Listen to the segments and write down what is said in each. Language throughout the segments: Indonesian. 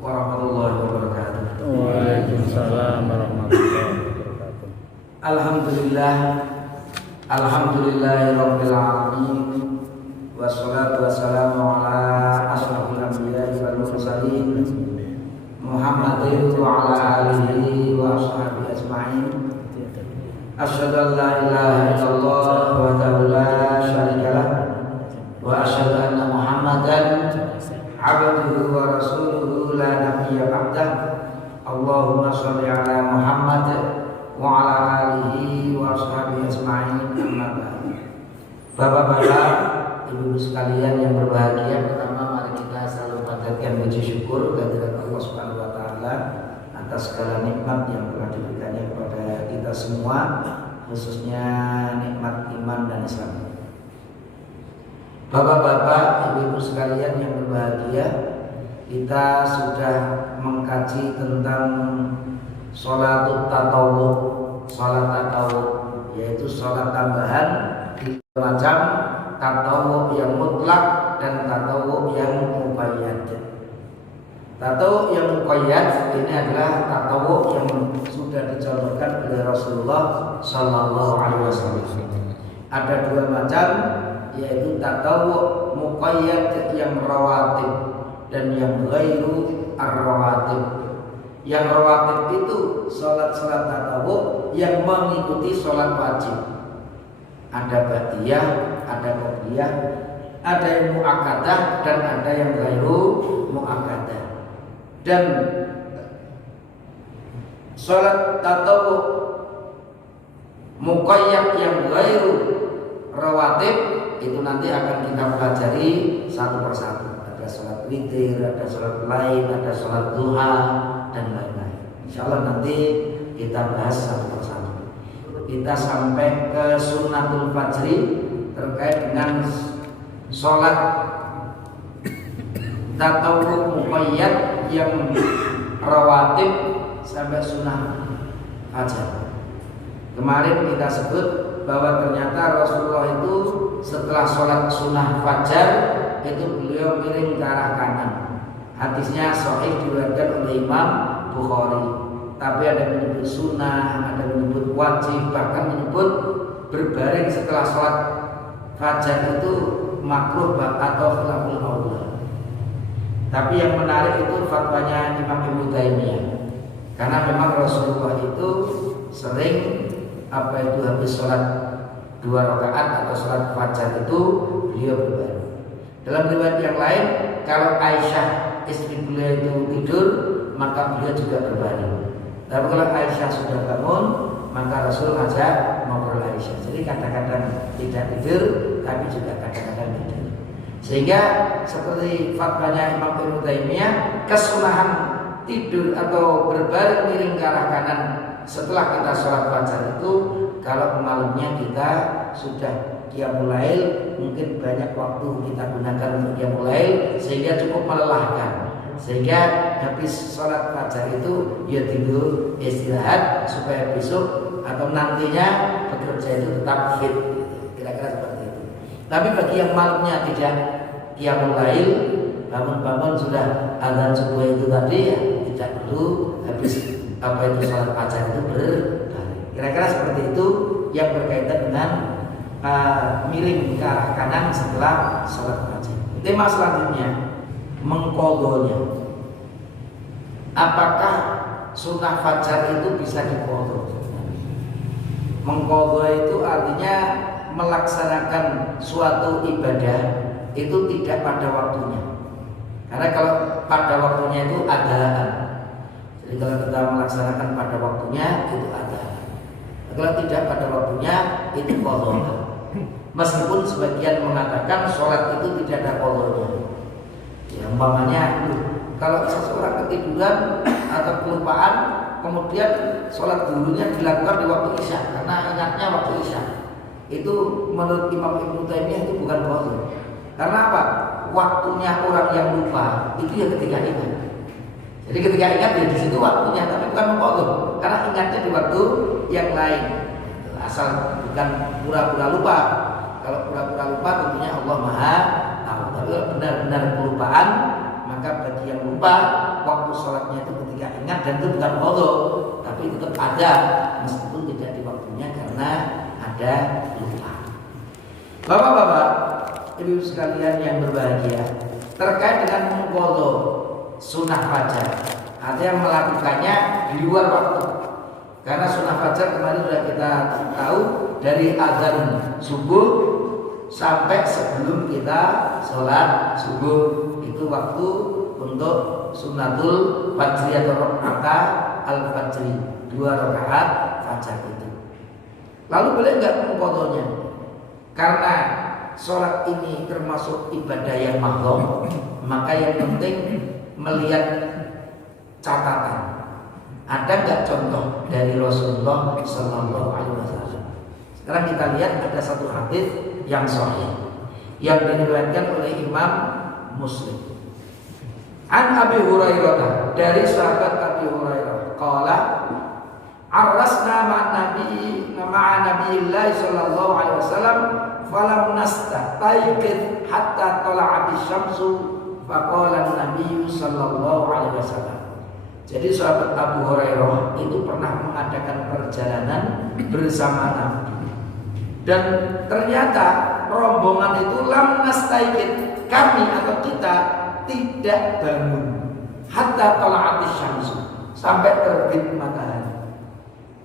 warahmatullahi wabarakatuh. Waalaikumsalam warahmatullahi wabarakatuh. Alhamdulillahirabbil alamin. Wassalatu wassalamu ala asyrafil anbiya'i wal mursalin Muhammadin wa ala alihi wa ashabihi ajma'in. Asyhadu an la ilaha illallah wahdahu la syarika lah wa asyhadu anna Muhammadan abduhu wa rasuluhu la nabiyya ba'dah. Allahumma shalli ala Muhammad wa ala alihi wa ashabihi ajma'in. Amma ba'd. Bapak-bapak, ibu-ibu sekalian yang berbahagia, pertama mari kita selalu panjatkan puji syukur kehadirat Allah Subhanahu wa taala atas segala nikmat yang telah diberikannya kepada kita semua, khususnya nikmat iman dan Islam. Bapak-bapak, ibu-ibu sekalian yang berbahagia, kita sudah mengkaji tentang sholat tatawwu, yaitu sholat tambahan di macam tatawwu yang mutlak dan tatawwu yang muqayyad. Tatawwu yang muqayyad ini adalah tatawwu yang sudah dicontohkan oleh Rasulullah Sallallahu Alaihi Wasallam. Ada dua macam, yaitu tatawwu muqayyad yang rawatib dan yang ghairu ar-rawatib. Yang rawatib itu sholat-sholat tatawwu yang mengikuti sholat wajib. Ada ba'diyah, ada qobliyah, ada yang mu'akkadah dan ada yang ghairu mu'akkadah. Dan sholat tatawwu muqayyad yang ghairu rawatib itu nanti akan kita pelajari satu persatu. Ada sholat witir, ada sholat lain, ada sholat duha dan lain-lain. Insyaallah nanti kita bahas satu persatu. Kita sampai ke sunnatul fajri terkait dengan sholat tatawwu muqayyad yang rawatib sampai sunnah fajar. Kemarin kita sebut bahwa ternyata Rasulullah itu setelah sholat sunnah fajar itu beliau miring ke arah kanan. Hadisnya sahih diriwayatkan oleh Imam Bukhari. Tapi ada menyebut sunnah, ada menyebut wajib, bahkan menyebut berbaring setelah sholat fajar itu makruh atau khilaful aula. Tapi yang menarik itu fatwanya Imam Ibnu Taimiyah. Karena memang Rasulullah itu sering habis sholat 2 rakaat atau sholat fajar itu beliau berbaring. Dalam riwayat yang lain, kalau Aisyah istri beliau itu tidur, maka beliau juga berbaring. Tapi kalau Aisyah sudah bangun, maka Rasul ngajak ngobrol Aisyah. Jadi kadang-kadang tidak tidur, tapi juga kadang-kadang tidur. Sehingga seperti fatwanya Imam Ibnu Taimiyah, kesunahan tidur atau berbaring miring ke arah kanan setelah kita sholat fajar itu, kalau malamnya kita sudah qiyamul lail, mungkin banyak waktu kita gunakan untuk qiyamul lail sehingga cukup melelahkan. Sehingga habis sholat fajar itu ya tidur istirahat supaya besok atau nantinya bekerja itu tetap fit, kira-kira seperti itu. Tapi bagi yang malamnya tidak qiyamul lail, bangun-bangun sudah azan subuh itu tadi, ya tidak perlu habis itu sholat fajar itu berbaring. Kira-kira seperti itu yang berkaitan dengan miring ke arah kanan setelah sholat fajar. Tema selanjutnya mengqadhonya. Apakah sunnah fajar itu bisa diqadho? Mengqadho itu artinya melaksanakan suatu ibadah itu tidak pada waktunya. Karena kalau pada waktunya itu adaan. Jadi kalau kita melaksanakan pada waktunya itu adaan. Kalau tidak pada waktunya itu qadho. Meskipun sebagian mengatakan sholat itu tidak ada qadhonya. Ya, umpamanya kalau seseorang ketiduran atau kelupaan, kemudian sholat dulunya dilakukan di waktu isya karena ingatnya waktu isya, itu menurut Imam Ibnu Taimiyah itu bukan qadho. Karena apa? Waktunya orang yang lupa itu ya ketika ingat. Jadi ketika ingat ya di situ waktunya, tapi bukan qadho karena ingatnya di waktu yang lain. Asal bukan pura-pura lupa. Kalau pura-pura lupa tentunya Allah Maha tahu. Tapi kalau benar-benar kelupaan, maka bagi yang lupa waktu waktu sholatnya itu ketika ingat, dan itu bukan qadha, tapi tetap ada meskipun tidak di waktunya karena ada lupa. Bapak-bapak, ibu sekalian yang berbahagia, terkait dengan mengqadha sunnah fajar, ada yang melakukannya di luar waktu. Karena sunnah fajar kemarin sudah kita tahu dari azan subuh sampai sebelum kita sholat subuh, itu waktu untuk sunnatul fajri atau rakaat al-fajri, 2 rakaat fajar itu. Lalu boleh nggak mengqadhanya? Karena sholat ini termasuk ibadah yang mahdhah, maka yang penting melihat catatan. Ada nggak contoh dari Rasulullah Sallallahu Alaihi Wasallam? Sekarang kita lihat ada satu hadis yang sahih yang diriwayatkan oleh Imam Muslim. An Abi Hurairah, dari sahabat Abi Hurairah, qala arrasna ma'a Nabiyillah sallallahu alaihi wasallam falam nastaqid hatta tala'at asy-syamsu faqala an-nabiy sallallahu alaihi wasallam. Jadi sahabat Abu Hurairah itu pernah mengadakan perjalanan bersama Nabi, dan ternyata rombongan itu lam nastaqid, kami atau kita tidak bangun hatta tala'at asy-syamsu, sampai terbit matahari.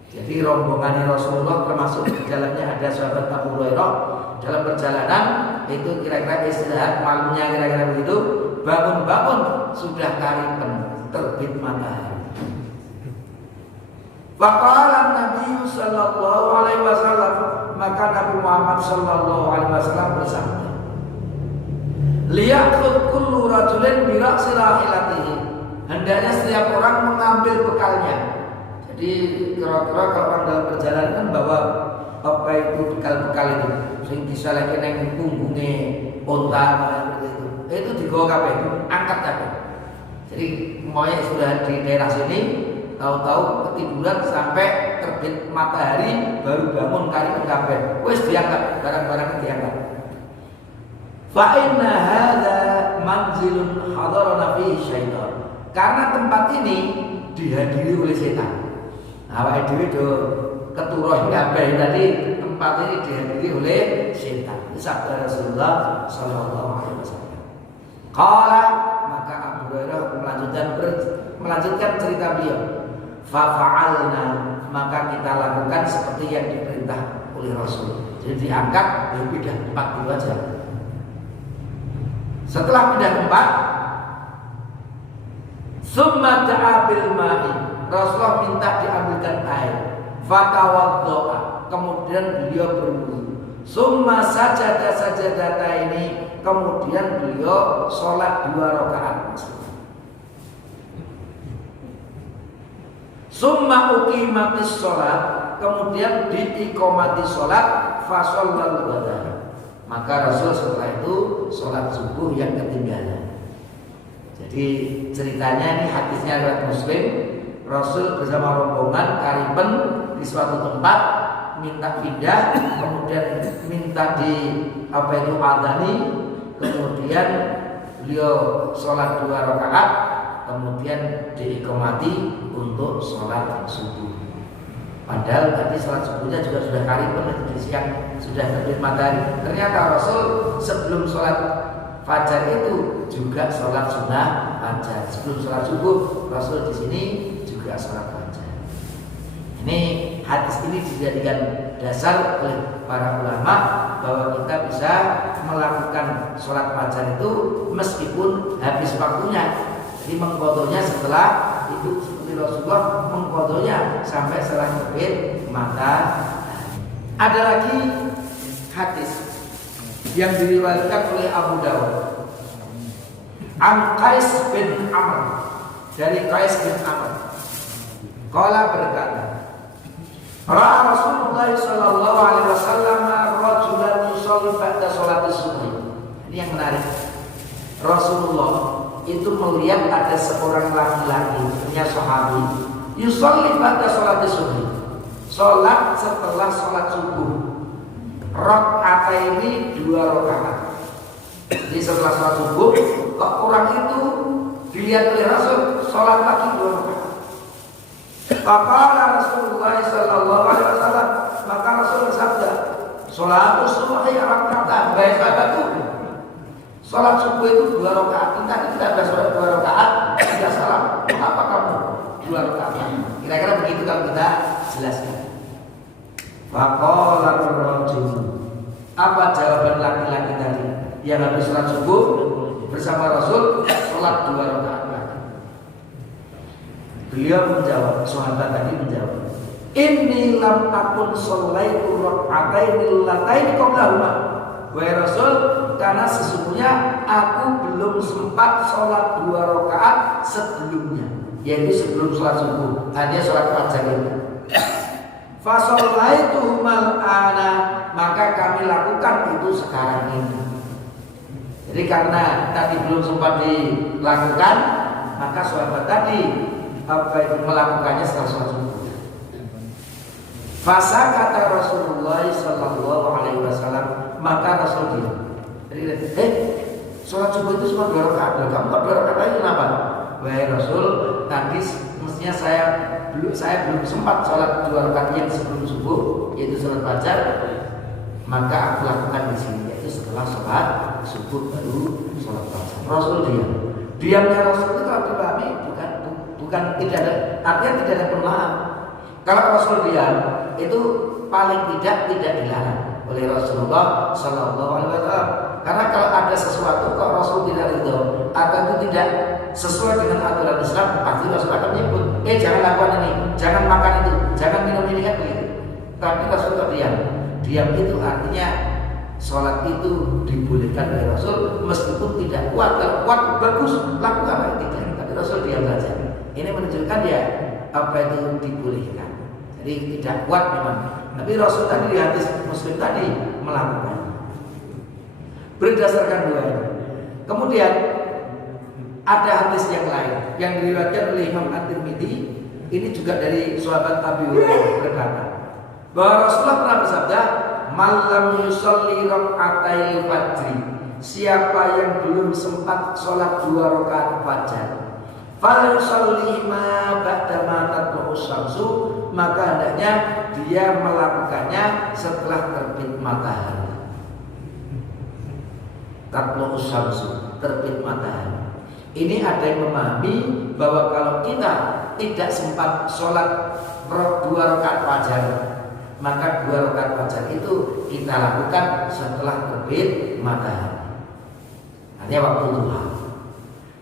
Jadi rombongan Rasulullah termasuk di dalamnya ada sahabat Abu Hurairah, dalam perjalanan itu kira-kira istirahat malamnya kira-kira begitu, bangun-bangun sudah kariben, terbit matahari. Faqala Nabi sallallahu alaihi wasallam, maka Nabi Muhammad sallallahu alaihi wasallam bersabda, liya'khudh kullu rajulin bi ra'si rahilatihi, hendaknya setiap orang mengambil bekalnya. Jadi kira-kira kalau orang dalam perjalanan kan bawa apa itu bekal-bekal itu, sing bisa lagi neng punggungnya onta itu digawa kabeh, angkat kabeh. Jadi semuanya sudah di daerah sini, tahu-tahu ketiduran sampai terbit matahari baru bangun kari kabeh. Wis diangkat, barang-barang diangkat. Fa inna hadza manzilun hadarana fihi syaitan. Karena tempat ini dihadiri oleh setan. Awake dhewe do keturuh kabeh tadi, tempat ini dihadiri oleh setan. Sabda Rasulullah sallallahu alaihi wasallam. Qala, maka Abu Hurairah melanjutkan cerita beliau. Fa fa'alna, maka kita lakukan seperti yang diperintah oleh Rasul. Jadi diangkat, ya pindah tempat dulu aja. Setelah pindah tempat, summa ta'abil ma'i, Rasulullah minta diambilkan air. Fatawaddo'a, kemudian beliau berwudu. Summa sajada ini, kemudian beliau sholat 2 rakaat. Summa uqimatis sholat, kemudian diiqomati sholat. Fashollal ghada, maka Rasul setelah itu sholat subuh yang ketinggalan. Jadi ceritanya ini hadisnya riwayat Muslim. Rasul bersama rombongan kariben di suatu tempat, minta pindah, kemudian minta di adani, kemudian beliau sholat 2 rakaat, kemudian diiqomati untuk sholat subuh. Padahal tadi sholat subuhnya juga sudah kariben, di siang sudah terbit matahari. Ternyata Rasul sebelum sholat fajar itu juga sholat sunnah fajar. Sebelum sholat subuh, Rasul di sini juga sholat fajar. Ini hadis ini dijadikan dasar oleh para ulama bahwa kita bisa melakukan sholat fajar itu meskipun habis waktunya. Jadi mengqadhanya setelah itu, seperti Rasulullah mengqadhanya sampai setelah terbit matahari. Ada lagi hadis yang diriwayatkan oleh Abu Dawud. An Qais bin Amr, dari Qais bin Amr, qala berkata, ra'a Rasulullah sallallahu alaihi wasallam rajulan yusalli ba'da sholati subuh. Ini yang menarik. Rasulullah itu melihat ada seorang laki-laki, punya sahabi, yusalli ba'da sholati subuh, sholat setelah sholat subuh. Rakaataini 2 rakaat. Jadi setelah sholat subuh, kok orang itu dilihat oleh Rasul sholat lagi 2 rakaat. Faqala Rasulullah sallallahu alaihi wasallam, maka Rasul bersabda, sholatus subhi raka'atan. Baik sahabatku, sholat subuh itu 2 rakaat. Tadi kita ada sholat 2 rakaat, tidak salam. Apa kamu 2 rakaat? Kira-kira begitu kalau kita jelaskan. Faqala ar-rajul, apa jawaban laki-laki tadi yang habis sholat subuh bersama Rasul, sholat 2 rakaat lagi? Beliau menjawab, sahabat tadi menjawab, inni lam akun shallaitu raka'ataini allataini qablahuma. Wahai Rasul, karena sesungguhnya aku belum sempat sholat 2 rakaat sebelumnya, yaitu sebelum sholat subuh, hanya sholat fajar itu. Fa shallaituhumal ana, maka kami lakukan itu sekarang ini. Jadi karena tadi belum sempat dilakukan, maka sahabat tadi melakukannya setelah sholat subuh. Fasa kata Rasulullah sallallahu alaihi wasallam, maka Rasul diam. Jadi, sholat subuh itu cuma 2 rakaat. Kamu kok 2 rakaat lagi kenapa? Wahai Rasul, tadi mestinya saya belum sempat sholat 2 rakaat yang sebelum subuh, yaitu sholat fajar. Maka aku lakukan di sini, yaitu setelah sholat subuh baru sholat fajar. Rasul diam. Diamnya Rasul itu kalau dipahami bukan tidak ada, artinya tidak ada penolakan. Kalau Rasul diam itu paling tidak dilarang oleh Rasulullah Sallallahu Alaihi Wasallam. Karena kalau ada sesuatu kok Rasul tidak ridho atau itu tidak sesuai dengan aturan Islam, pasti Rasul akan menyebut, jangan lakukan ini, jangan makan itu, jangan minum ini, kan begitu. Tapi Rasul kok diam. Diam itu artinya sholat itu dibolehkan oleh Rasul meskipun tidak kuat. Kalau kuat bagus lakukan, tidak. Tapi Rasul diam saja. Ini menunjukkan ya apa itu dibolehkan. Jadi tidak kuat memang. Tapi Rasul tadi di hadis Muslim tadi melakukan. Berdasarkan 2 ini. Kemudian ada hadis yang lain yang diriwayatkan oleh Imam At-Tirmidzi. Ini juga dari sahabat Abi Hurairah berkata bahwa Rasulullah pernah bersabda, "Malam yusolli raka'atai fajri." Siapa yang belum sempat sholat 2 rakaat fajar, fal yusolli ma ba'dama tatlu'u syamsu, maka hendaknya dia melakukannya setelah terbit matahari. Tatlu'u syamsu, terbit matahari. Ini ada yang memahami bahwa kalau kita tidak sempat sholat 2 rakaat fajar, maka 2 rakaat fajar itu kita lakukan setelah terbit matahari, artinya waktu duha.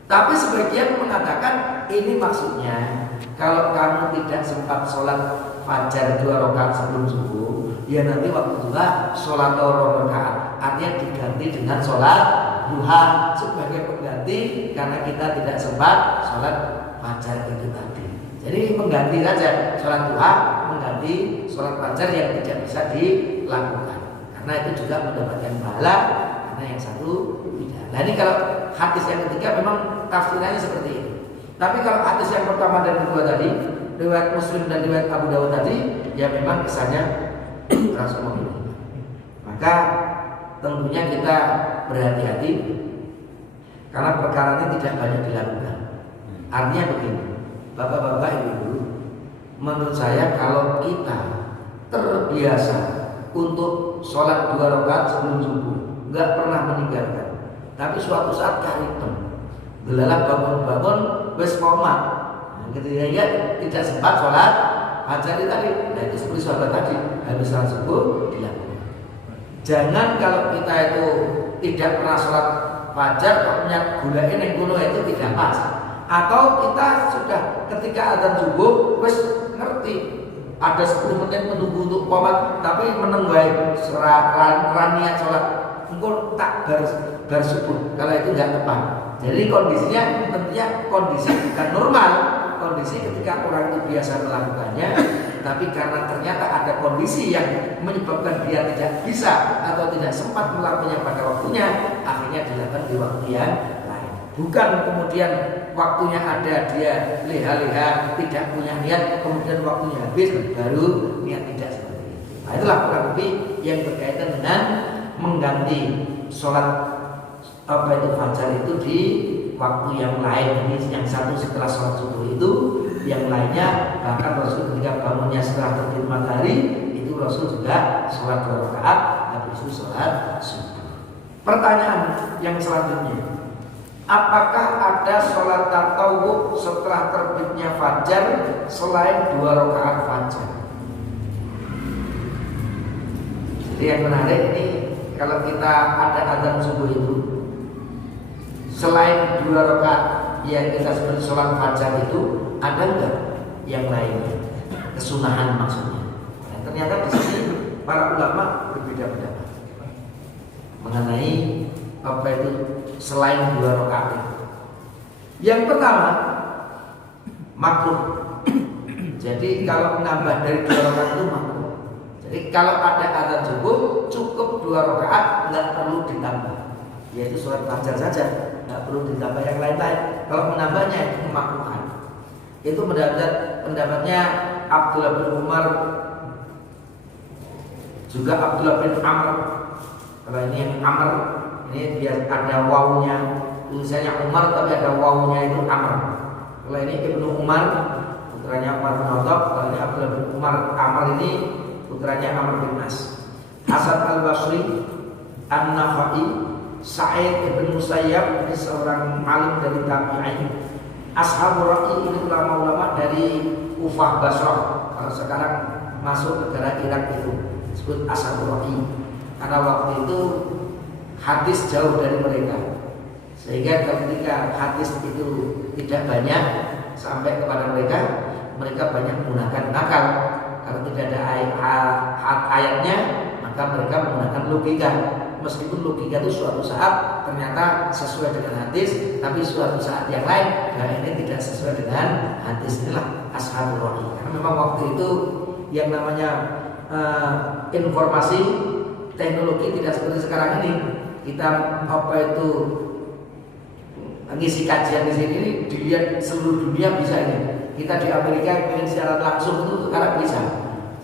Tapi sebagian mengatakan ini maksudnya kalau kamu tidak sempat sholat fajar 2 rakaat sebelum subuh, ya nanti waktu duha sholat 2 rakaat, artinya diganti dengan sholat duha sebagai pengganti karena kita tidak sempat sholat fajar itu tadi. Jadi mengganti saja sholat duha, mengganti sholat fajar yang tidak bisa dilakukan. Karena itu juga mendapatkan pahala, karena yang satu tidak. Nah ini kalau hadis yang ketiga memang tafsirannya seperti ini. Tapi kalau hadis yang pertama dan kedua tadi, riwayat Muslim dan riwayat Abu Dawud tadi, ya memang kesannya Rasul memilih. Maka tentunya kita berhati-hati karena perkara ini tidak banyak dilakukan. Artinya begini, bapak-bapak, ibu-ibu, menurut saya kalau kita terbiasa untuk sholat 2 rakaat sebelum subuh, nggak pernah meninggalkan, tapi suatu saat karitem, belalah bangun-bangun wes komat, ketika dia tidak sempat sholat fajar tadi, nah itu seperti sahabat tadi habis sholat subuh dilakukan. Jangan kalau kita itu tidak pernah sholat fajar kok punya gula ini kuno itu tidak pas. Atau kita sudah ketika azan subuh wes ngerti ada 10 menit menunggu untuk qomat, tapi menenggai raniat sholat engkau tak bar subuh, kalau itu nggak tepat. Jadi kondisinya tentunya kondisi bukan normal, kondisi ketika orang itu biasa melakukannya, tapi karena ternyata ada kondisi yang menyebabkan dia tidak bisa atau tidak sempat melakukannya pada waktunya, akhirnya dilakukan di waktu yang lain. Bukan kemudian waktunya ada dia leha-leha tidak punya niat, kemudian waktunya habis baru niat, tidak seperti itu. Nah, itulah kurang lebih yang berkaitan dengan mengganti sholat apa itu fajar itu di waktu yang lain, ini yang satu setelah sholat subuh itu, yang lainnya bahkan Rasul ketika bangunnya setelah terbit matahari itu Rasul juga sholat 2 rakaat, habis itu sholat subuh. Pertanyaan yang selanjutnya, apakah ada sholat tatawwu setelah terbitnya fajar selain 2 rakaat fajar? Jadi yang menarik ini, kalau kita ada azan subuh itu, selain 2 rakaat yang kita sebut sholat fajar itu, ada enggak yang lainnya? Kesunahan maksudnya. Nah, ternyata di sini para ulama berbeda pendapat mengenai apa itu selain 2 rakaat itu. Yang pertama, makruh. Jadi kalau menambah dari 2 rakaat itu makruh. Jadi kalau ada azan subuh cukup 2 rakaat, nggak perlu ditambah. Yaitu sholat fajar saja, nggak perlu ditambah yang lain-lain. Kalau menambahnya itu kemakruhan. Itu pendapatnya Abdullah bin Umar, juga Abdullah bin Amr. Kalau ini yang Amr, ini dia ada wawunya, tulisannya Umar tapi ada wawunya itu Amr. Kalau ini Ibnu Umar, putranya Umar bin Khattab. Kalau ini Abdullah bin Umar, Amr ini putranya Amr bin As. Hasan al-Basri, An-Nakhai, Sa'id ibn Musayyab, ini seorang alim dari tabi'in. Ashabul Ra'i, ini ulama-ulama dari Kufah, Basrah. Kalau sekarang masuk negara Irak itu disebut Ashabul Ra'i, karena waktu itu hadis jauh dari mereka, sehingga ketika hadis itu tidak banyak sampai kepada mereka, mereka banyak menggunakan akal. Kalau tidak ada ayatnya, maka mereka menggunakan logika. Meskipun logika itu suatu saat ternyata sesuai dengan hadis, tapi suatu saat yang lain, nah ini tidak sesuai dengan hadis. Inilah ashabul ra'i. Karena memang waktu itu yang namanya informasi teknologi tidak seperti sekarang ini. Kita apa itu ngisi kajian di sini dilihat seluruh dunia bisa ini. Kita di Amerika ingin siaran langsung itu sekarang bisa.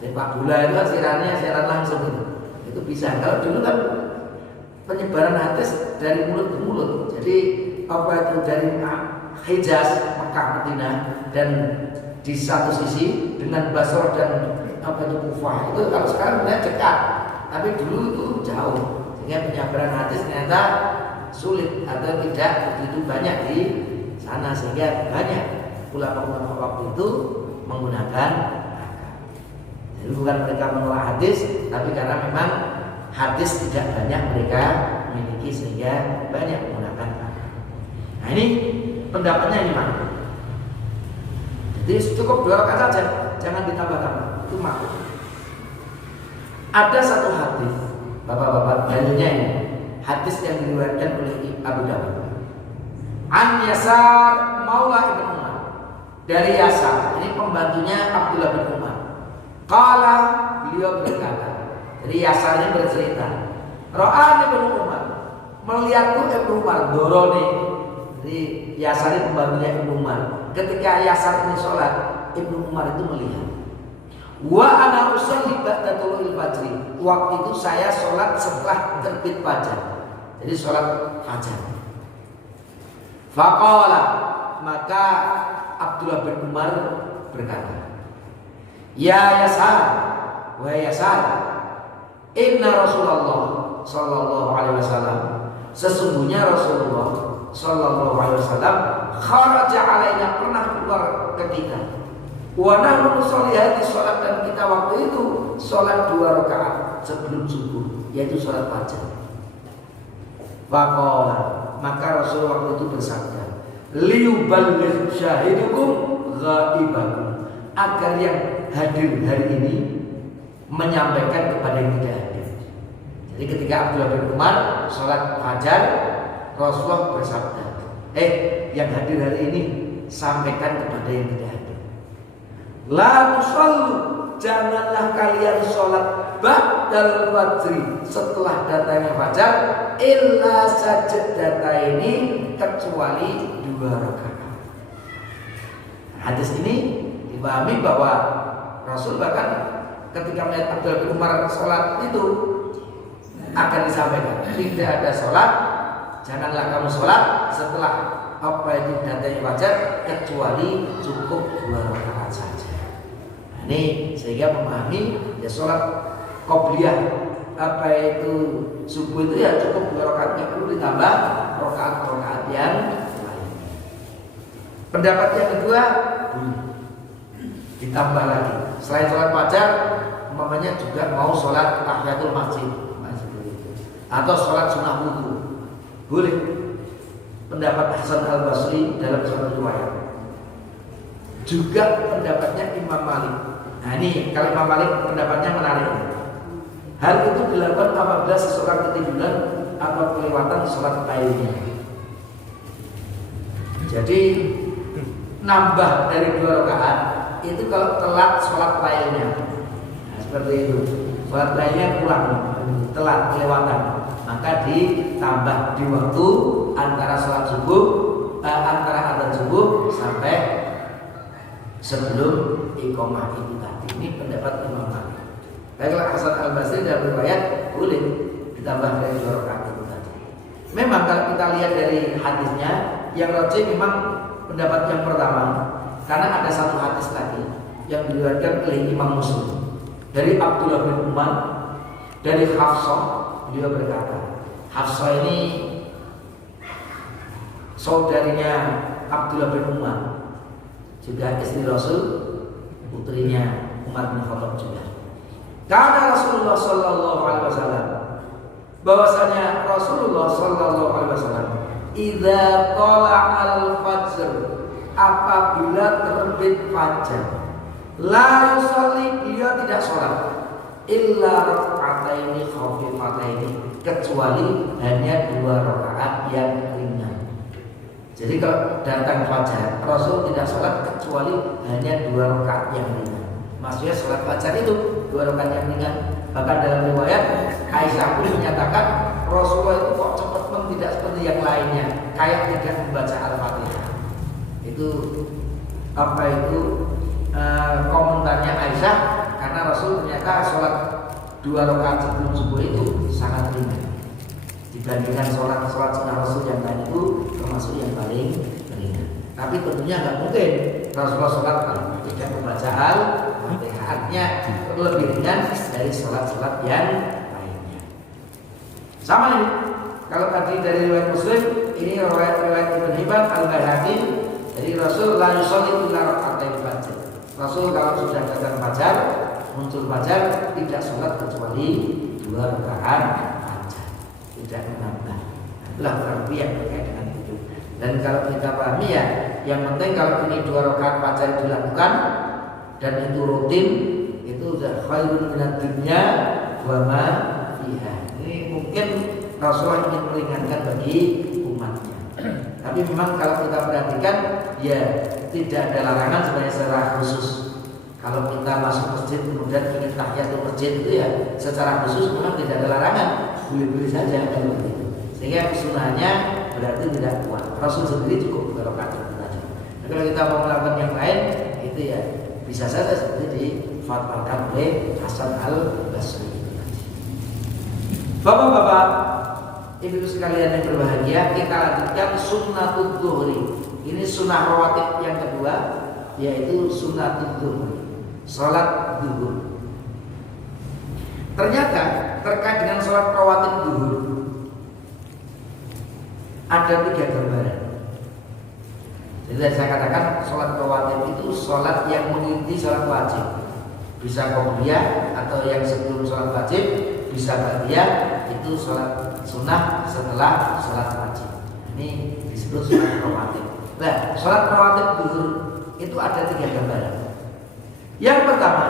Sepak bola itu kan siaran langsung itu bisa. Kalau dulu kan penyebaran hadis dari mulut ke mulut. Jadi apa itu dari Hijaz, Mekah, Madinah, dan di satu sisi dengan Basrah dan apa itu Kufah. Itu kalau sekarang benar dekat, tapi dulu itu jauh. Sehingga penyebaran hadis ternyata sulit atau tidak begitu banyak di sana, sehingga banyak ulama-ulama waktu itu menggunakan akal. Jadi bukan mereka menolak hadis, tapi karena memang hadis tidak banyak mereka miliki sehingga banyak menggunakan akal. Nah ini pendapatnya ini mana? Jadi cukup 2 rakaat saja, jangan ditambah-tambah. Itu makruh. Ada satu hadis, bapak-bapak, dalilnya ini hadis yang diriwayatkan oleh Abu Dawud. An Yasar Maula ibn Umar, dari Yasar, ini pembantunya Abdullah bin Umar. Qala, beliau berkata, jadi Yasar ini bercerita, Ra'ani ibn Umar, melihatku Ibnu Umar, doroni. Jadi Yasar ini pembantunya Ibnu Umar. Ketika Yasar ini sholat, Ibnu Umar itu melihat. Wa ana usolli ba'da tulu'il fajri. Waktu itu saya sholat setelah terbit fajar. Jadi sholat fajar. Faqala, maka Abdullah bin Umar berkata, Ya Yasar, wahai Yasar, Inna Rasulullah Sallallahu Alaihi Wasallam, sesungguhnya Rasulullah Sallallahu Alaihi Wasallam kharaja alaina, pernah keluar ketika wa nahnu nusolli hadhihi sholat, dan kita waktu itu sholat 2 rakaat sebelum subuh, yaitu sholat fajar. Faqala, maka Rasul waktu itu bersabda, liyuballigh syahidukum ghaibakum, agar yang hadir hari ini menyampaikan kepada yang tidak hadir. Jadi ketika Abdullah bin Umar sholat fajar, Rasulullah bersabda, yang hadir hari ini sampaikan kepada yang tidak hadir. La tusallu, janganlah kalian sholat ba'dal fajri, setelah datangnya fajar, illa sajdata ini, kecuali 2 rakaat. Hadis ini dipahami bahwa Rasul bahkan ketika melihat Abdullah bin Umar sholat itu akan disampaikan, tidak ada sholat, janganlah kamu sholat setelah apa itu datanya fajar kecuali cukup 2 rakaat saja. Nah, ini sehingga memahami ya sholat qobliyah apa itu subuh itu ya cukup 2 rakaat, yang perlu ditambah rakaat-rakaat yang lain. Pendapat yang kedua ditambah lagi. Selain sholat fajar, umpamanya juga mau sholat tahiyatul masjid atau sholat sunnah wudu, boleh. Pendapat Hasan Al-Basri dalam suatu riwayat, juga pendapatnya Imam Malik. Nah ini kalau Imam Malik pendapatnya menarik. Hal itu dilakukan apabila seseorang ketiduran atau kelewatan sholat lainnya. Jadi nambah dari 2 rakaat itu kalau telat sholat lainnya. Nah, seperti itu. Sholat lainnya kurang, telat, kelewatan, maka ditambah di waktu antara sholat subuh, antara adzan subuh sampai sebelum iqamah itu tadi. Ini pendapat Imam Malik. Kalau Hasan Al-Basri dalam riwayat boleh ditambah dari 2 rakaat itu tadi. Memang kalau kita lihat dari hadisnya, yang rajih memang pendapat yang pertama, karena ada satu hadis lagi yang diriwayatkan oleh Imam Muslim dari Abdullah bin Umar, dari Hafsah, beliau berkata, Hafsah ini saudarinya Abdullah bin Umar, juga istri Rasul, putrinya Umar bin Khattab juga. Karena Rasulullah Sallallahu Alaihi Wasallam, bahwasanya Rasulullah Sallallahu Alaihi Wasallam, idza tala'al fajr, apabila terbit fajar, la yusalli, beliau tidak sholat, illa raka'ataini khafifataini, kecuali hanya 2 rakaat yang ringan. Jadi kalau datang fajar, Rasul tidak sholat kecuali hanya 2 rakaat yang ringan. Maksudnya sholat fajar itu 2 rakaat yang ringan. Bahkan dalam riwayat Aisyah pun menyatakan Rasulullah itu kok cepat tidak seperti yang lainnya, kayak tidak membaca Al-Fatihah. Itu apa itu komentarnya Aisyah, karena Rasul ternyata sholat 2 rakaat sebelum subuh itu sangat ringan dibandingkan sholat sunnah Rasul yang lain itu termasuk yang paling ringan. Tapi tentunya nggak mungkin Rasulullah sholat tidak membaca Al-Fatihahnya lebih ringan dari sholat-sholat yang lainnya. Sama ini. Kalau tadi dari riwayat Muslim, ini riwayat Ibn Hibban Al-Baihaqi, dari Rasul la yusalli illa raka'atain fajr. Rasul kalau sudah datang fajar, muncul fajar, tidak sholat kecuali 2 rakaat fajar, tidak menambah. Itulah berarti yang terkait dengan itu. Dan kalau kita pahami ya, yang penting kalau ini 2 rakaat fajar dilakukan dan itu rutin, itu sudah khairun minad dunya wa ma fiha. Ini mungkin Rasulullah ingin meringankan bagi umatnya. Tapi memang kalau kita perhatikan, ya tidak ada larangan sebenarnya secara khusus. Kalau kita masuk masjid kemudian ingin tahiyatul masjid itu ya secara khusus memang tidak ada larangan, boleh-boleh saja kalau begitu. Sehingga sunnahnya berarti tidak kuat. Rasul sendiri cukup 2 rakaat saja. Nah, kalau kita mau melakukan yang lain, itu ya bisa saja seperti difatwakan oleh Hasan Al-Basri. Bapak-bapak, ibu sekalian yang berbahagia, kita lanjutkan sunnatul zuhri. Ini sunnah rawatib yang kedua, yaitu sunnatul zuhri, salat zuhur. Ternyata terkait dengan salat rawatib zuhur ada 3 gambaran. Jadi saya katakan salat rawatib itu salat yang mengikuti salat wajib, bisa qobliyah atau yang sebelum salat wajib, bisa ba'diyah, itu salat sunnah setelah salat wajib. Ini disebut salat rawatib. Nah, salat rawatib zuhur itu ada 3 gambaran. Yang pertama,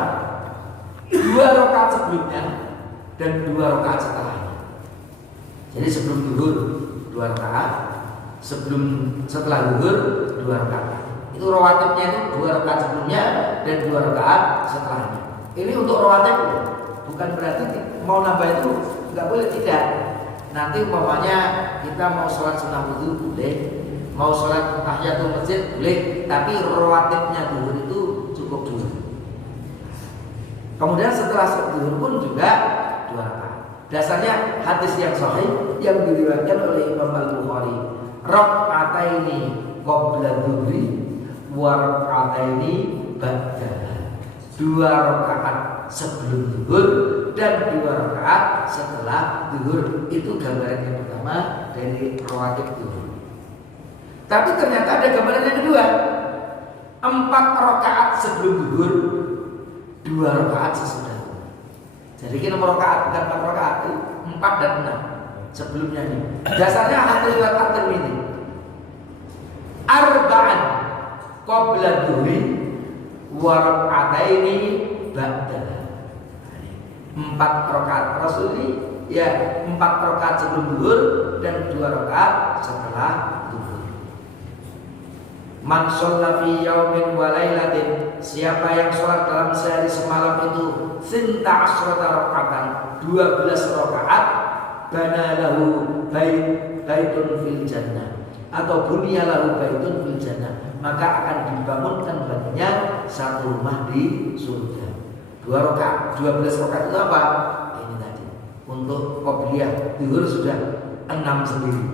2 rakaat sebelumnya dan 2 rakaat setelahnya. Jadi sebelum zuhur 2 rakaat, setelah zuhur 2 rakaat. Itu rawatibnya itu 2 rakaat sebelumnya dan 2 rakaat setelahnya. Ini untuk rawatib, bukan berarti mau nambah itu nggak boleh, tidak. Nanti umpamanya kita mau sholat sunnah wudu boleh, mau sholat tahiyatul masjid boleh, tapi rawatibnya zuhur itu cukup dulu. Kemudian setelah zuhur pun juga 2 rakaat. Dasarnya hadis yang sahih yang diriwayatkan oleh Imam Al-Bukhari Raka'ataini qabla dhuhri wa raka'ataini ba'da. 2 rakaat sebelum zuhur dan 2 rakaat setelah zuhur. Itu gambaran yang pertama dari rawatib zuhur. Tapi ternyata ada gambaran yang kedua. 4 rakaat sebelum zuhur, 2 rakaat sesudah. Jadi ini nomor rakaat bukan 4 rakaat, 4 dan 6 sebelumnya ini. Dasarnya hadis riwayat At-Tirmidzi. Arba'an qabla dhuhri wa raka'ataini ba'da. 4 rakaat Rasuli, ya 4 rakaat sebelum zuhur dan 2 rakaat setelah zuhur. Man shalla fi yaumin wa lailatin, siapa yang sholat dalam sehari semalam itu sinta asrata rakaatan, 12 rakaat, bana lahu baitun fil jannah, atau bunya lahu baitun fil jannah, maka akan dibangunkan baginya satu rumah di surga. 2 rakaat, 12 rakaat itu apa? Ini tadi untuk qobliyah zuhur sudah 6 sendiri,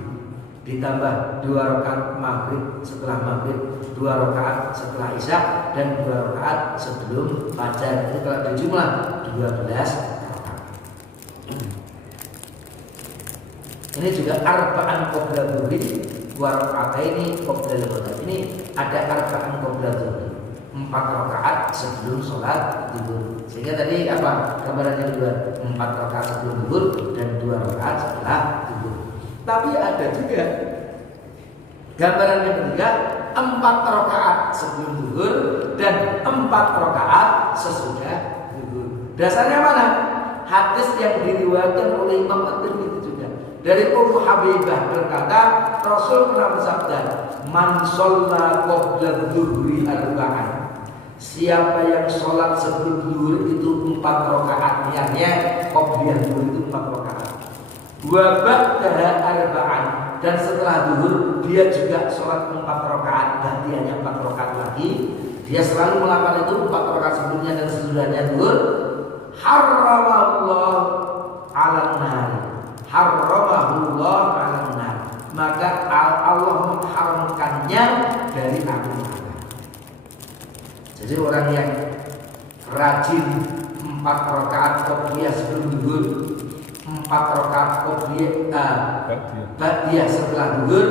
ditambah 2 rakaat maghrib setelah maghrib, 2 rakaat setelah isya, dan 2 rakaat sebelum fajar. Jadi kalau dijumlah 12 rakaat. Ini juga arba'an qabla dhuhri wa raka'ataini qabla al-ghada. Ini ada arba'an qabla dhuhri, 4 rakaat sebelum sholat zuhur. Sehingga tadi apa? Gambaran yang kedua, 4 rakaat sebelum zuhur dan 2 rakaat setelah zuhur. Tapi ada juga gambaran yang ketiga, 4 rakaat sebelum zuhur dan 4 rakaat sesudah zuhur. Dasarnya mana? Hadis yang diriwayatkan oleh Imam At-Tirmidzi juga dari Ummu Habibah berkata, Rasul pernah bersabda, man shalla qabla dhuhri arba'an, siapa yang sholat sebelum zuhur itu 4 rakaat, niatnya qobliyah zuhur itu 4 rakaat, wa ba'daha arba'an, dan setelah zuhur dia juga sholat 4 rakaat, gantiannya 4 rakaat lagi. Dia selalu melakukan itu 4 rakaat sebelumnya dan sesudahnya zuhur. Harramahullah 'alan nar, harramahullah 'alan nar, maka Allah mengharamkannya dari api neraka. Jadi orang yang rajin 4 rakaat qobliyah sebelum zuhur, 4 rakaat qobliyah ba'diyah setelah zuhur,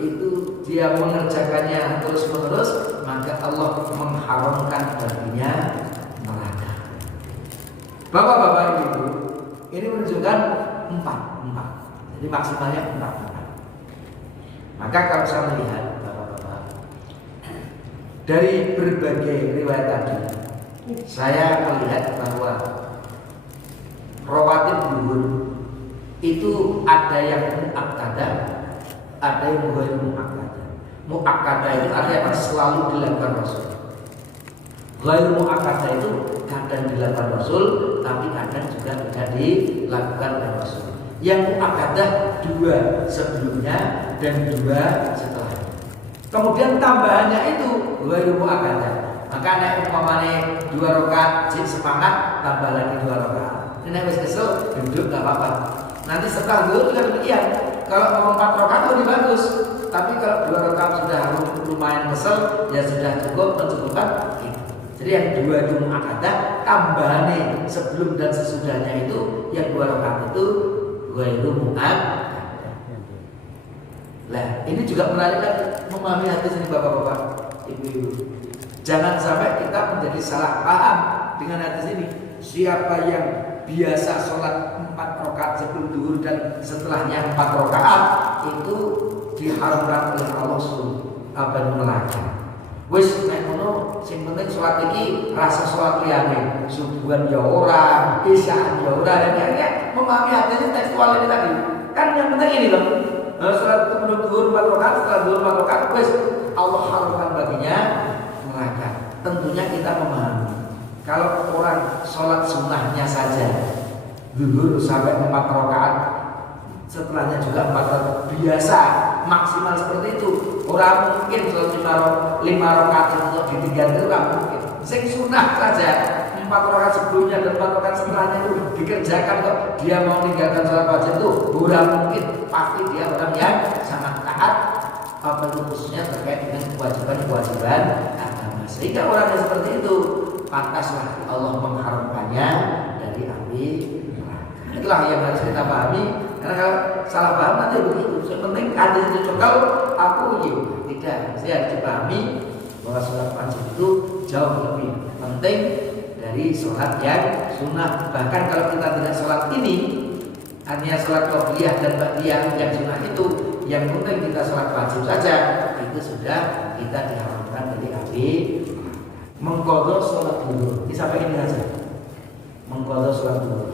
itu dia mengerjakannya terus-menerus, maka Allah mengharamkan baginya neraka. Bapak-bapak Ibu, ini menunjukkan 4. Jadi maksimalnya 4. Maka kalau saya melihat Bapak-bapak, dari berbagai riwayat tadi, saya melihat bahwa rawatib zuhur itu ada yang mu'akkadah, ada yang ghairu mu'akkadah. Mu'akkadah itu artinya selalu dilakukan Rasul. Ghairu mu'akkadah itu kadang dilakukan Rasul, tapi kadang juga tidak dilakukan oleh Rasul. Yang mu'akkadah 2 sebelumnya dan 2 setelahnya. Kemudian tambahannya itu ghairu mu'akkadah. Maka nek umpamane 2 rakaat jik semangat, tambah lagi 2 rakaat. Ini wis kesel duduk enggak apa-apa. Nanti setelah zuhur juga demikian. Kalau mau 4 rakaat lebih bagus. Tapi kalau 2 rakaat sudah lumayan kesel, ya sudah cukup, mencukupkan. Jadi yang 2 itu mu'akkadah, tambahannya sebelum dan sesudahnya itu yang 2 rakaat itu ghairu mu'akkadah. Nah, ini juga menarik lagi memahami hadis ini Bapak-bapak, Ibu-ibu. Jangan sampai kita menjadi salah paham dengan hadis ini. Siapa yang biasa sholat 4 rakaat sebelum zuhur dan setelahnya 4 rakaat itu diharamkan oleh Allah Subhanahu neraka. Wis nek ngono sing penting sholat iki rasa sholat liyane, subuhan ya ora, isyaan ya ora, dan ya memahami hadis tekstual ini tadi. Kan yang penting ini loh. Sholat sebelum zuhur 4 rakaat, setelah zuhur 4 rakaat, wis Allah haramkan baginya neraka. Tentunya kita memahami. Kalau orang sholat sunnahnya saja zuhur sampai 4 rakaat, setelahnya juga 4 rakaat biasa maksimal seperti itu, orang mungkin sholat 5 rakaat untuk ditinggal itu orang mungkin. Sing sunnah saja 4 rakaat sebelumnya dan 4 rakaat setelahnya itu dikerjakan kok. Dia mau meninggalkan sholat wajib itu orang mungkin, pasti dia orang yang sangat taat apa itu khususnya terkait dengan kewajiban-kewajiban agama. Sehingga orang yang seperti itu pantaslah Allah mengharamkannya dari api neraka. Itulah yang harus kita pahami. Karena kalau salah paham nanti begitu. Yang penting hadis itu cokal, aku tidak. Saya harus dipahami bahwa sholat wajib itu jauh lebih penting dari sholat yang sunnah. Bahkan kalau kita tidak sholat ini, artinya sholat qobliyah dan ba'diyah yang sunnah itu, yang penting kita sholat wajib saja, itu sudah kita diharamkan dari api. Mengqadha sholat zuhur, ini sampai ini saja. Mengqadha sholat zuhur.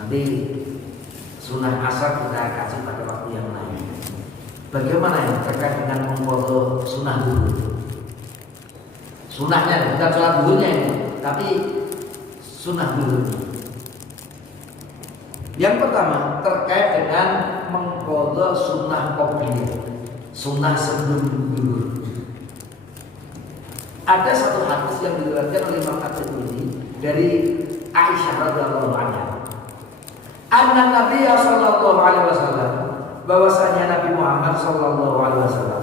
Nanti sunnah asar kita kaji pada waktu yang lain. Bagaimana ya terkait dengan mengqadha sunnah zuhur? Sunnahnya bukan sholat zuhurnya ini, tapi sunnah zuhurnya. Yang pertama terkait dengan mengqadha sunnah qobliyah, sunnah sebelum zuhur. Ada satu hadis yang diriwayatkan oleh Imam At-Tirmidzi dari Aisyah radhiyallahu anha. Anna Nabi sallallahu alaihi wasallam, bahwasanya Nabi Muhammad sallallahu alaihi wasallam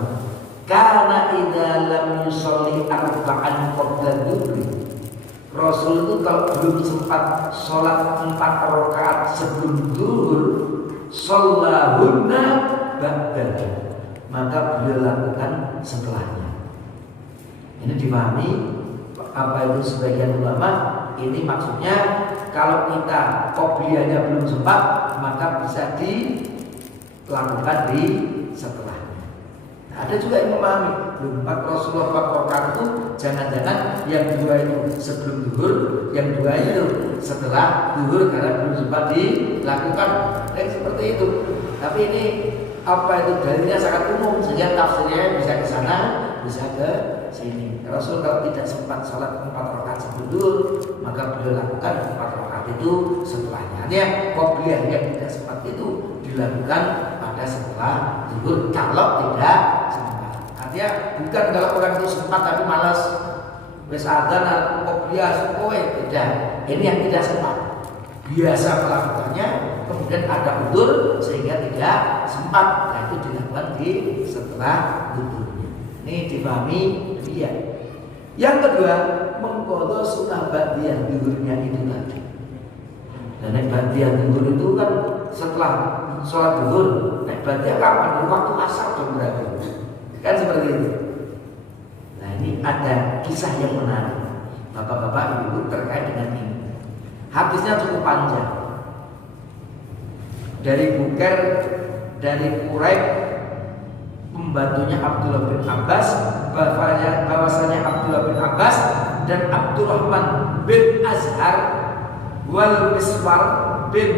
karena idza lam yusolli arba'an qabla dhuhri, Rasul itu kalau belum sempat sholat 4 rakaat sebelum zuhur, shallahunna ba'da, maka beliau lakukan setelahnya. Ini dipahami apa itu sebagian ulama, ini maksudnya kalau kita qobliyahnya belum sempat, maka bisa dilakukan di setelahnya. Ada juga yang memahami belum Rasulullah 4 rakaat itu jangan-jangan yang 2 itu sebelum zuhur, yang 2 itu setelah zuhur karena belum sempat dilakukan. Seperti itu. Tapi ini apa itu dalilnya sangat umum sehingga tafsirnya bisa ke sana, bisa ke sini. Rasul kalau tidak sempat sholat 4 rakaat sebelum zuhur, maka beliau lakukan 4 rakaat itu setelahnya. Artinya qobliyah yang tidak sempat itu dilakukan pada setelah zuhur kalau tidak sempat. Artinya bukan kalau orang itu sempat tapi malas, wis adzan qobliyah tidak. Ini yang tidak sempat. Biasa melakukannya, kemudian ada udzur sehingga tidak sempat. Nah, itu dilakukan di setelah zuhurnya. Ini dipahami dia. Yang kedua, mengqadha sunnah ba'diyah zuhurnya itu tadi. Dan ba'diyah zuhur itu kan setelah sholat zuhur. Ba'diyah kapan? Di waktu asar jam berapa? Kan seperti itu. Nah, ini ada kisah yang menarik, bapak-bapak, ibu terkait dengan ini. Hadisnya cukup panjang. Dari Bukair, dari Quraib, pembantunya Abdullah bin Abbas, bahwasanya Abdullah bin Abbas dan Abdurrahman bin Azhar wal Miswar bin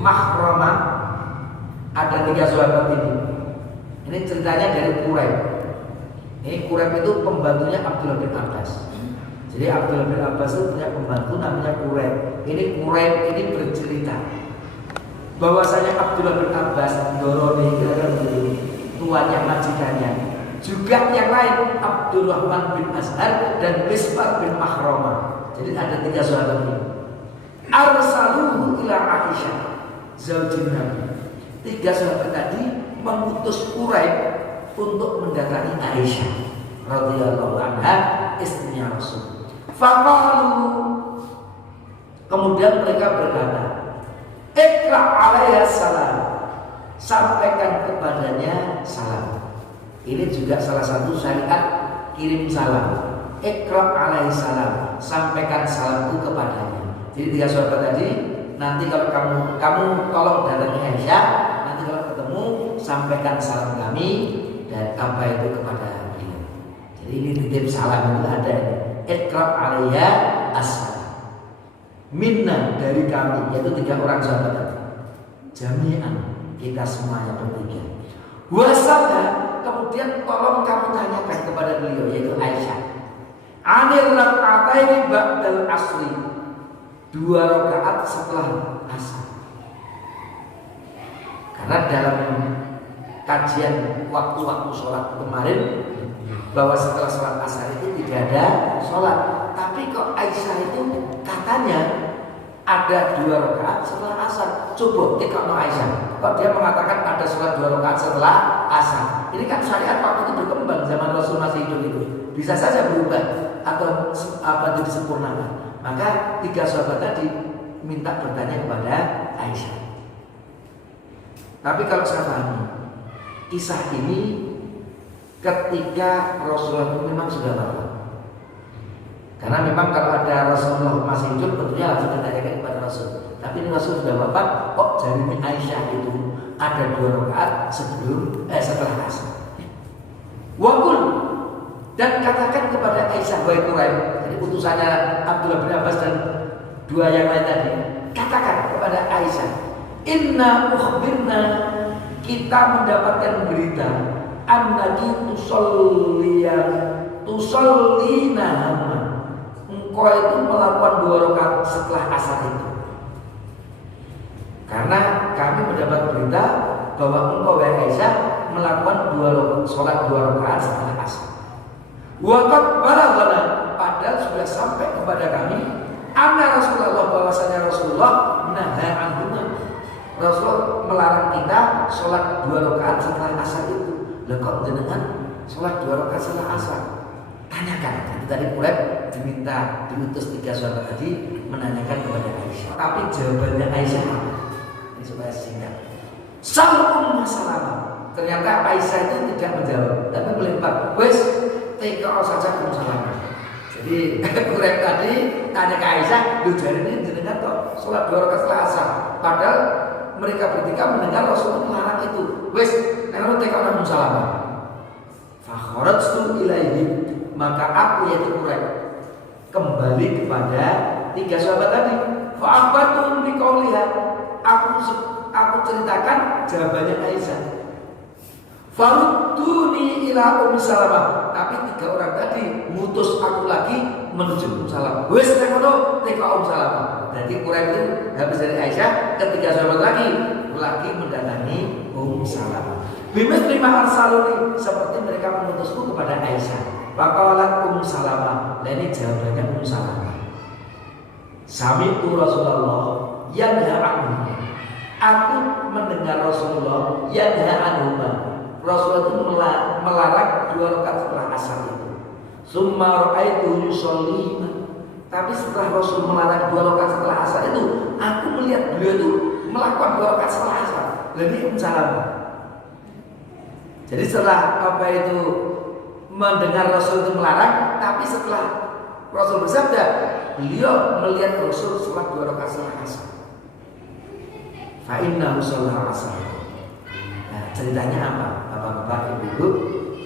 Makhramah, ada 3 sahabat ini. Ini ceritanya dari Quraib. Ini Quraib itu pembantunya Abdullah bin Abbas. Jadi Abdullah bin Abbas itu punya pembantu namanya Quraib. Ini Quraib ini bercerita bahwasanya Abdullah bin Abbas dorone tuanya majikannya, juga yang lain Abdurrahman bin Azhar dan Miswar bin Makhramah. Jadi ada 3 sahabat ini. Arsaluhu ila Aisyah zaujin Nabi. 3 sahabat tadi mengutus Quraib untuk mendatangi Aisyah radhiyallahu anha, istrinya Rasul. Faqalu, kemudian mereka berkata, Iqra alaiha salam, sampaikan kepadanya salam. Ini juga salah satu syariat kirim salam. Iqra alaihi salam, sampaikan salamku kepadanya. Jadi 3 sahabat tadi, nanti kalau kamu tolong datangi Aisyah, nanti kalau ketemu sampaikan salam kami dan apa itu kepada beliau. Jadi ini titip salam itu ada. Iqra alaiha assalam, minna dari kami, yaitu 3 orang sahabat tadi. Jami'an, kita semuanya bertiga. Wasada, kemudian tolong kamu tanyakan kepada beliau, yaitu Aisyah. Anir raka'ataini ba'dal asri, 2 rakaat setelah asar. Karena dalam kajian waktu-waktu sholat kemarin, bahwa setelah sholat asar itu tidak ada sholat. Tapi kok Aisyah itu katanya ada 2 rakaat setelah asar. Coba tikokno Aisyah. Kok dia mengatakan ada sholat 2 rakaat setelah asar? Ini kan syariat waktu itu berkembang, zaman Rasul masih hidup itu. Bisa saja berubah atau apa itu disempurnakan. Maka 3 sahabat tadi minta bertanya kepada Aisyah. Tapi kalau saya pahami, kisah ini ketika Rasulullah itu memang sudah wafat. Karena memang kalau ada Rasulullah masih hidup tentunya langsung ditanyakan kepada Rasul. Tapi ini Rasul sudah wafat, kok jari Aisyah itu ada 2 rakaat setelah asar. Wakul, dan katakan kepada Aisyah wahai Quraib, jadi utusannya Abdullah bin Abbas dan 2 yang lain tadi, katakan kepada Aisyah, inna ukhbirna, kita mendapatkan berita annaki tusallina, engkau itu melakukan 2 rakaat setelah asar itu. Karena kami mendapat berita bahwa engkau wahai Aisyah melakukan sholat 2 rakaat setelah asar. Waqad balaghana, padahal sudah sampai kepada kami anna Rasulullah, bahwasanya Rasulullah naha anhuma, Rasul melarang kita sholat 2 rakaat setelah asar itu. Lah kok jenengan sholat 2 rakaat setelah asar? Tanyakan. Itu tadi Quraib diminta, diutus 3 sahabat tadi menanyakan kepada Aisyah. Tapi jawabannya Aisyah ini supaya singkat. Salum Salamah. Ternyata Aisyah itu tidak menjawab, tapi melempar. Wes, TKO saja Salamah. Jadi Quraib tadi tanya ke Aisyah, lu jari ini jenengan kok sholat 2 rakaat setelah asar. Padahal mereka bertiga mendengar Rasulullah melarang itu. Wes, kalau TKO Salamah. Fakharajtu ilaihi, maka aku yaitu Quraib kembali kepada 3 sahabat tadi. Fa'abatun biqauliha, aku ceritakan jawabannya Aisyah. Farudduni ila Ummi Salamah, tapi 3 orang tadi mutus aku lagi menuju Ummu Salamah. Wes nek ngono teko Ummu Salamah. Jadi Quraib itu habis dari Aisyah, 3 sahabat lagi mendatangi Ummu Salamah. Bimis lima arsaluni, seperti mereka memutusku kepada Aisyah. Faqalat Ummu Salamah, dan ini jawabannya Ummu Salamah. Sami'tu Rasulullah yanha anhu, aku mendengar Rasulullah yanha anhu, Rasulullah itu melarang 2 rakaat setelah asar itu. Summa ra'aitu yusallina, tapi setelah Rasul melarang 2 rakaat setelah asar itu, aku melihat beliau itu melakukan 2 rakaat setelah asar. Jadi Ummu Salamah. Jadi setelah apa itu mendengar Rasul itu melarang, tapi setelah Rasul bersabda, beliau melihat Rasul sholat 2 rakaat setelah asar. Fa innahu shalla asar. Nah, ceritanya apa? Bapak-bapak, ibu-ibu,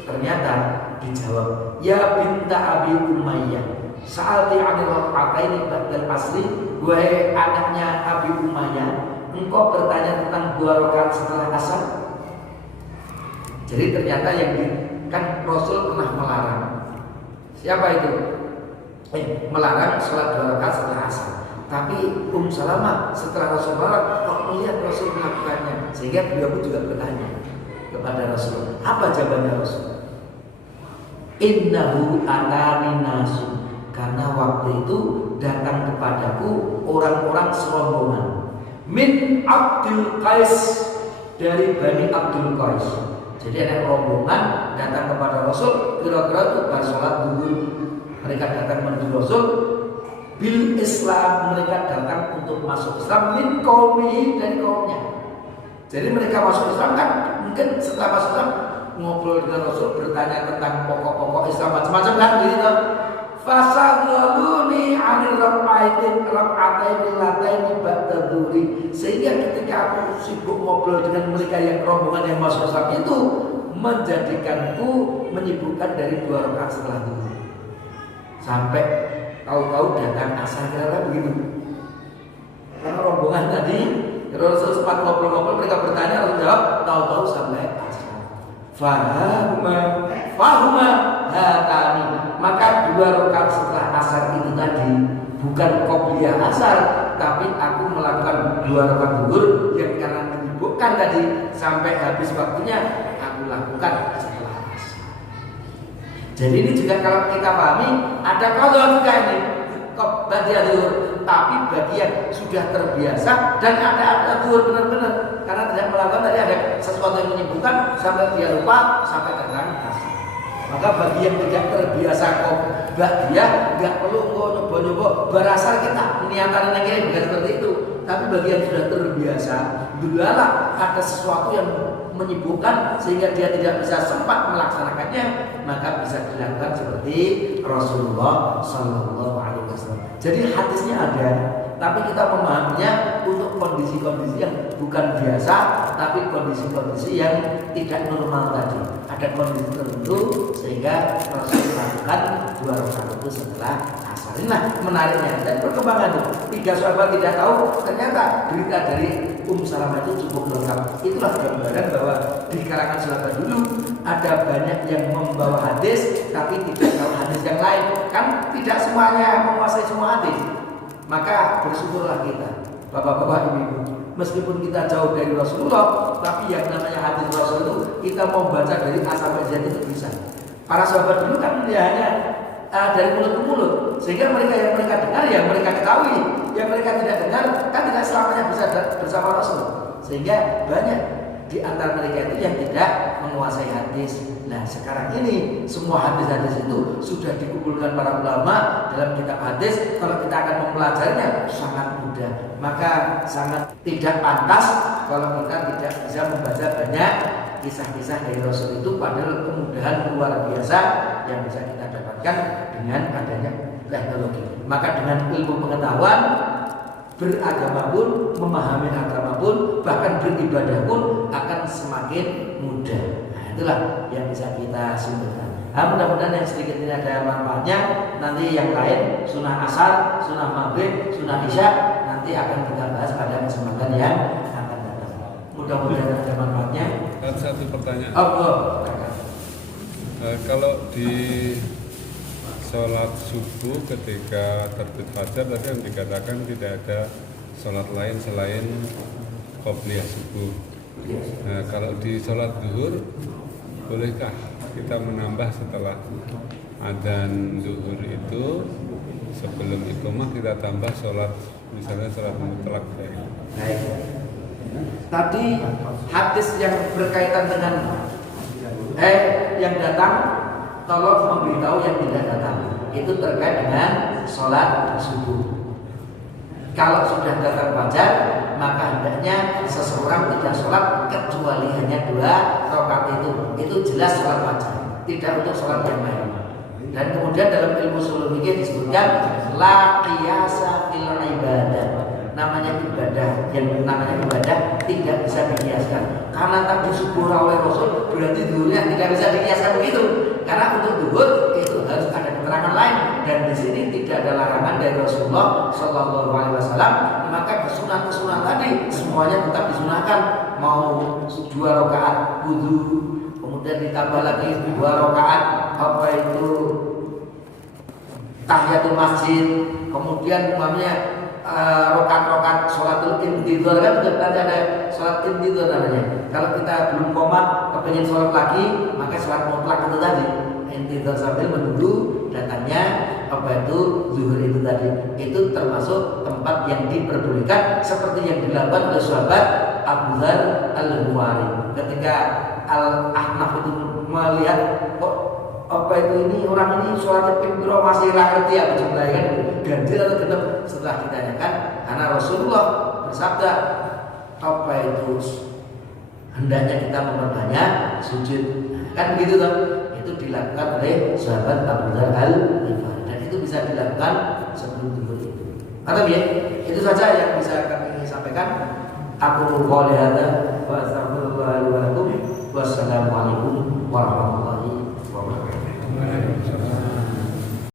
ternyata dijawab, ya binta Abi Umayyah, sa'alti 'anil raka'ataini ba'dal asri, wahai anaknya Abi Umayyah, engkau bertanya tentang 2 rakaat setelah asar. Jadi ternyata kan Rasul pernah melarang. Siapa itu? Melarang sholat 2 rakaat setelah asar. Tapi Ummu Salamah setelah Rasul melarang, kok melihat Rasul melakukannya, sehingga beliau pun juga bertanya kepada Rasul. Apa jawabannya Rasul? Innahu atani nasu, karena waktu itu datang kepadaku orang-orang serombongan min Abdul Qais, dari Bani Abdul Qais. Jadi ada rombongan datang kepada Rasul, kira-kira itu pada sholat zuhur. Mereka datang menuju Rasul bil Islam, mereka datang untuk masuk Islam min qaumihi, dari kaumnya. Jadi mereka masuk Islam kan mungkin setelah masuk Islam ngobrol dengan Rasul, bertanya tentang pokok-pokok Islam macam-macam kan gitu. Fasaduluni 'anil raka'atain lataini ba'da dzuri, sehingga ketika aku sibuk ngobrol dengan mereka yang rombongan yang masuk Islam itu menjadikanku menyibukkan dari 2 rakaat setelah itu. Sampai tahu-tahu datang asar, kira-kira begitu. Karena rombongan tadi Rasul sempat ngobrol-ngobrol, mereka bertanya, Rasul jawab, tahu-tahu sampai asar. Fahuma hatani, maka 2 rakaat setelah asar itu tadi bukan qobliyah asar, tapi aku melakukan 2 rakaat zuhur yang karena menyibukkan tadi sampai habis waktunya aku lakukan setelah asar. Jadi ini juga kalau kita pahami ada qadha juga ini. Ba'da zuhur, Tapi bagi yang sudah terbiasa dan ada zuhur benar-benar, karena tidak melakukan tadi ada sesuatu yang menyibukkan sampai dia lupa sampai terang asar. Maka bagi yang tidak terbiasa kok dia nggak perlu nyoba-nyoba berasal kita niatan yang ini bukan seperti itu. Tapi bagi yang sudah terbiasa, belalah ada sesuatu yang menyibukkan sehingga dia tidak bisa sempat melaksanakannya, maka bisa dilakukan seperti Rasulullah Sallallahu Alaihi Wasallam. Jadi hadisnya ada, tapi kita memahaminya untuk kondisi-kondisi yang bukan biasa, tapi kondisi-kondisi yang tidak normal tadi. Ada kondisi tertentu sehingga Rasul melakukan 2 rakaat itu setelah asar. Nah, menariknya dan perkembangan itu 3 sahabat tidak tahu, ternyata berita dari Salamah itu cukup lengkap. Itulah gambaran bahwa di kalangan sahabat dulu ada banyak yang membawa hadis tapi tidak tahu hadis yang lain. Kan tidak semuanya menguasai semua hadis. Maka bersyukurlah kita, bapak-bapak, ibu-ibu. Meskipun kita jauh dari Rasulullah, tapi yang namanya hadis Rasul itu kita mau baca dari A sampai Z itu bisa. Para sahabat dulu kan dia hanya dari mulut ke mulut, sehingga mereka dengar ya mereka ketahui, yang mereka tidak dengar kan tidak selamanya bisa bersama Rasul. Sehingga banyak di antara mereka itu yang tidak menguasai hadis. Nah, sekarang ini semua hadis-hadis itu sudah dikumpulkan para ulama dalam kitab hadis. Kalau kita akan mempelajarinya sangat mudah. Maka sangat tidak pantas kalau kita tidak bisa membaca banyak kisah-kisah dari Rasul itu, padahal kemudahan luar biasa yang bisa kita dapatkan dengan adanya teknologi. Maka dengan ilmu pengetahuan, beragama pun, memahami agama pun, bahkan beribadah pun akan semakin mudah. Nah, itulah yang bisa kita simpulkan. Nah, mudah-mudahan yang sedikit ini ada manfaatnya. Nanti yang lain, sunnah asar, sunnah maghrib, sunnah isya, nanti akan kita bahas pada kesempatan yang akan datang. Mudah-mudahan ada manfaatnya. Satu pertanyaan. Kalau di sholat subuh ketika terbit fajar tadi yang dikatakan tidak ada sholat lain selain qobliyah subuh. Nah, kalau di sholat zuhur bolehkah kita menambah setelah adzan zuhur itu sebelum iqamah kita tambah sholat, misalnya sholat mutlak kayak gitu? Tadi hadis yang berkaitan dengan yang datang, tolong memberitahu yang tidak datang. Itu terkait dengan sholat subuh. Kalau sudah datang fajar, maka hendaknya seseorang tidak sholat kecuali hanya 2 rakaat itu. Itu jelas sholat fajar, tidak untuk sholat yang lain. Dan kemudian dalam ilmu ushul fikih disebutkan la qiyasa fil ibadah. Namanya ibadah, yang namanya ibadah tidak bisa dikiaskan. Karena tadi subuh oleh Rasul berarti zuhurnya tidak bisa dikiaskan begitu. Karena untuk zuhur itu harus ada keterangan lain, dan di sini tidak ada larangan dari Rasulullah Shallallahu Alaihi Wasallam. Maka kesunatan tadi semuanya tetap disunahkan. Mau 2 rakaat wudu, kemudian ditambah lagi 2 rakaat apa itu tahiyatul masjid, kemudian namanya rokat-rokat sholatul intidhar, kan juga nanti ada sholat intidhar namanya. Kalau kita belum komat kepengen sholat lagi, maka sholat mutlak itu tadi intidhar sambil menunggu datangnya apa itu zuhur itu tadi. Itu termasuk tempat yang diperbolehkan seperti yang dilakukan oleh sahabat Abu Dzar Al-Ghifari ketika Al-Ahnaf itu melihat kok apa itu ini orang ini sholatnya piro masih ngerti apa jumlahnya kan ganjil atau genap. Setelah ditanyakan, karena Rasulullah bersabda apa itu hendaknya kita memperbanyak sujud, kan begitu kan? Itu dilakukan oleh sahabat Abu Dzar Al-Ghifari, dan itu bisa dilakukan sebelum zuhur itu. Atau ya, itu saja yang bisa kami sampaikan. Aku qouli hadza wa astaghfirullah li wa lakum. Wassalamualaikum warahmatullahi